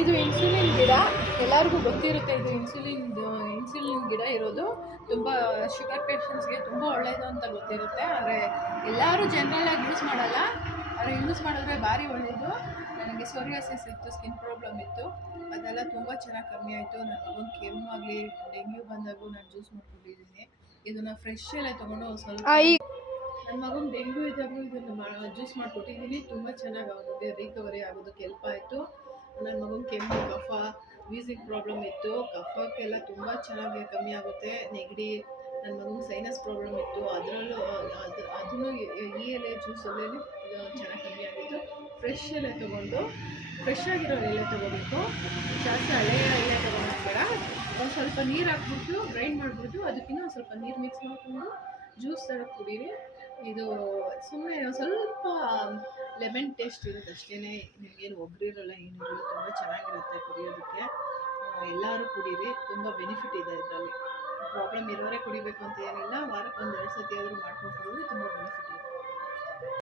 ಇದು ಇನ್ಸುಲಿನ್ ಗಿಡ ಎಲ್ಲರಿಗೂ ಗೊತ್ತಿರುತ್ತೆ. ಇದು ಇನ್ಸುಲಿನ್ ಗಿಡ ಇರೋದು ತುಂಬ ಶುಗರ್ ಪೇಷಂಟ್ಸ್ಗೆ ತುಂಬ ಒಳ್ಳೆಯದು ಅಂತ ಗೊತ್ತಿರುತ್ತೆ. ಆದರೆ ಎಲ್ಲರೂ ಜನರಲಾಗಿ ಯೂಸ್ ಮಾಡಲ್ಲ. ಆದರೆ ಯೂಸ್ ಮಾಡಿದ್ರೆ ಭಾರಿ ಒಳ್ಳೆಯದು. ನನಗೆ ಸೋರಿಯಾಸಿಸ್ ಇತ್ತು, ಸ್ಕಿನ್ ಪ್ರಾಬ್ಲಮ್ ಇತ್ತು, ಅದೆಲ್ಲ ತುಂಬ ಚೆನ್ನಾಗಿ ಕಮ್ಮಿ ಆಯಿತು. ನನ್ನ ಮಗನ ಕೆಮ್ಮಾಗಲಿ ಡೆಂಗ್ಯೂ ಬಂದಾಗೂ ನಾನು ಜ್ಯೂಸ್ ಮಾಡ್ಕೊಂಡಿದ್ದೀನಿ. ಇದನ್ನು ಫ್ರೆಶ್ ಎಲ್ಲ ತೊಗೊಂಡು ಸ್ವಲ್ಪ ನನ್ನ ಮಗನ ಡೆಂಗ್ಯೂ ಇದ್ದಾಗಲೂ ಇದನ್ನು ಜ್ಯೂಸ್ ಮಾಡಿಕೊಟ್ಟಿದ್ದೀನಿ. ತುಂಬ ಚೆನ್ನಾಗಿ ಆಗೋದು, ರಿಕವರಿ ಆಗೋದಕ್ಕೆ ಹೆಲ್ಪ್ ಆಯಿತು. ನನ್ನ ಮಗನ ಕೆಮ್ಮು, ಕಫ, ವೀಸಿಂಗ್ ಪ್ರಾಬ್ಲಮ್ ಇತ್ತು. ಕಫಕ್ಕೆಲ್ಲ ತುಂಬ ಚೆನ್ನಾಗಿ ಕಮ್ಮಿ ಆಗುತ್ತೆ. ನೆಗಡಿ, ನನ್ನ ಮಗನ ಸೈನಸ್ ಪ್ರಾಬ್ಲಮ್ ಇತ್ತು, ಅದನ್ನು ಈ ಎಲೆ ಜ್ಯೂಸಲ್ಲೇ ಚೆನ್ನಾಗಿ ಕಮ್ಮಿ ಆಗಿತ್ತು. ಫ್ರೆಶ್ ಎಲೆ ತೊಗೊಂಡು, ಫ್ರೆಶ್ ಆಗಿರೋ ಎಲೆ ತೊಗೋಬೇಕು. ಜಾಸ್ತಿ ಹಳೆಯ ಎಲೆ ತೊಗೊಳೋದು ಬೇಡ. ಒಂದು ಸ್ವಲ್ಪ ನೀರು ಹಾಕ್ಬಿಟ್ಟು ಗ್ರೈಂಡ್ ಮಾಡಿಬಿಟ್ಟು ಅದಕ್ಕಿಂತ ಒಂದು ಸ್ವಲ್ಪ ನೀರು ಮಿಕ್ಸ್ ಮಾಡಿಕೊಂಡು ಜ್ಯೂಸ್ ಥರ ಕುಡೀರಿ. ಇದು ಸುಮ್ಮನೆ ಸ್ವಲ್ಪ ಲೆಮನ್ ಟೇಸ್ಟ್ ಇರುತ್ತೆ ಅಷ್ಟೇ. ನಿಮಗೇನು ಒಗ್ರಿರಲ್ಲ, ಏನಿರಲ್ಲ. ತುಂಬ ಚೆನ್ನಾಗಿರುತ್ತೆ ಕುಡಿಯೋದಕ್ಕೆ. ಎಲ್ಲರೂ ಕುಡೀರಿ. ತುಂಬ ಬೆನಿಫಿಟ್ ಇದೆ ಇದರಲ್ಲಿ. ಪ್ರಾಬ್ಲಮ್ ಇರೋರೇ ಕುಡಿಬೇಕು ಅಂತ ಏನಿಲ್ಲ. ವಾರಕ್ಕೊಂದು